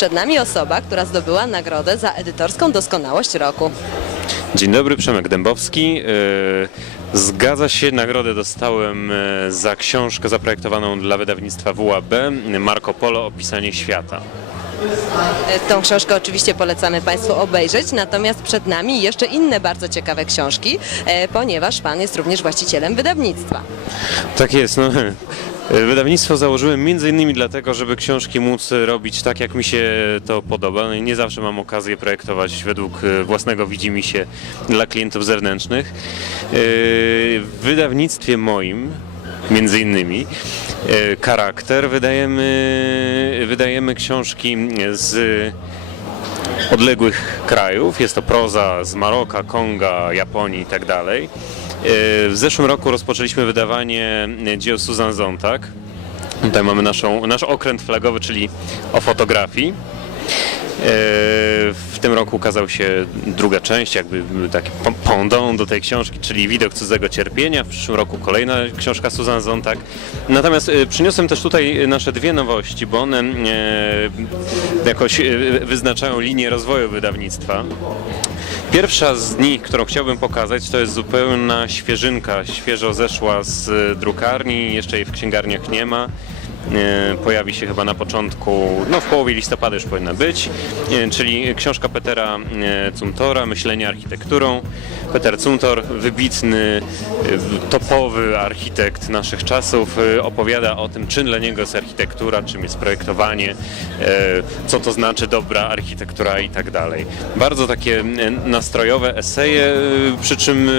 Przed nami osoba, która zdobyła nagrodę za edytorską doskonałość roku. Dzień dobry, Przemek Dębowski. Yy, Zgadza się, nagrodę dostałem e, za książkę zaprojektowaną dla wydawnictwa WAB Marco Polo Opisanie świata. E, Tą książkę oczywiście polecamy Państwu obejrzeć, natomiast przed nami jeszcze inne bardzo ciekawe książki, e, ponieważ Pan jest również właścicielem wydawnictwa. Tak jest. No. Wydawnictwo założyłem innymi dlatego, żeby książki móc robić tak, jak mi się to podoba. No nie zawsze mam okazję projektować według e, własnego widzimisię dla klientów zewnętrznych. E, W wydawnictwie moim, między innymi, e, charakter, wydajemy, wydajemy książki z odległych krajów. Jest to proza z Maroka, Konga, Japonii i tak. W zeszłym roku rozpoczęliśmy wydawanie dzieł Susan Zontag. Tutaj mamy naszą, nasz okręt flagowy, czyli o fotografii. W tym roku ukazał się druga część, jakby taki pendant do tej książki, czyli Widok cudzego cierpienia. W przyszłym roku kolejna książka Susan Zontag. Natomiast e, przyniosłem też tutaj nasze dwie nowości, bo one e, jakoś e, wyznaczają linię rozwoju wydawnictwa. Pierwsza z nich, którą chciałbym pokazać, to jest zupełna świeżynka, świeżo zeszła z drukarni, jeszcze jej w księgarniach nie ma. E, Pojawi się chyba na początku, no w połowie listopada już powinna być, e, czyli książka Petera e, Zumtora, Myślenie architekturą. Peter Zumthor, wybitny, topowy architekt naszych czasów, opowiada o tym, czym dla niego jest architektura, czym jest projektowanie, co to znaczy dobra architektura i tak dalej. Bardzo takie nastrojowe eseje, przy czym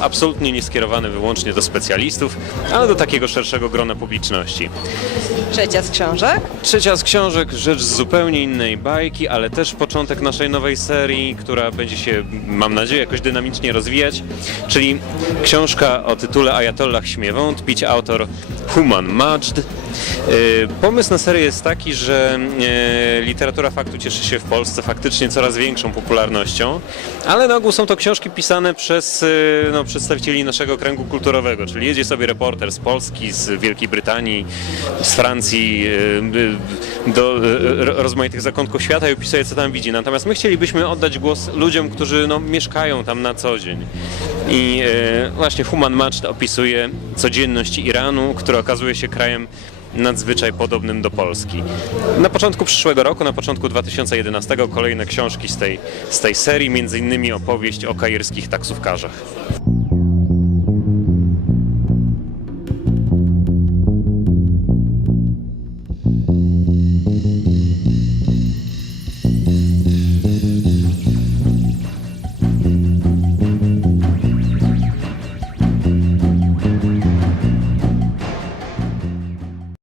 absolutnie nie skierowane wyłącznie do specjalistów, ale do takiego szerszego grona publiczności. Trzecia z książek. Trzecia z książek, rzecz z zupełnie innej bajki, ale też początek naszej nowej serii, która będzie się, mam nadzieję, jakoś dynamicznie rozwijać, czyli książka o tytule Ajatollah śmie wątpić, autor Human Majd. Yy, Pomysł na serię jest taki, że yy, literatura faktu cieszy się w Polsce faktycznie coraz większą popularnością, ale na ogół są to książki pisane przez yy, no, przedstawicieli naszego kręgu kulturowego, czyli jedzie sobie reporter z Polski, z Wielkiej Brytanii, z Francji, do rozmaitych zakątków świata i opisuje, co tam widzi. Natomiast my chcielibyśmy oddać głos ludziom, którzy no, mieszkają tam na co dzień. I właśnie Human Match opisuje codzienność Iranu, który okazuje się krajem nadzwyczaj podobnym do Polski. Na początku przyszłego roku, na początku 2011 kolejne książki z tej, z tej serii, między innymi opowieść o kairskich taksówkarzach.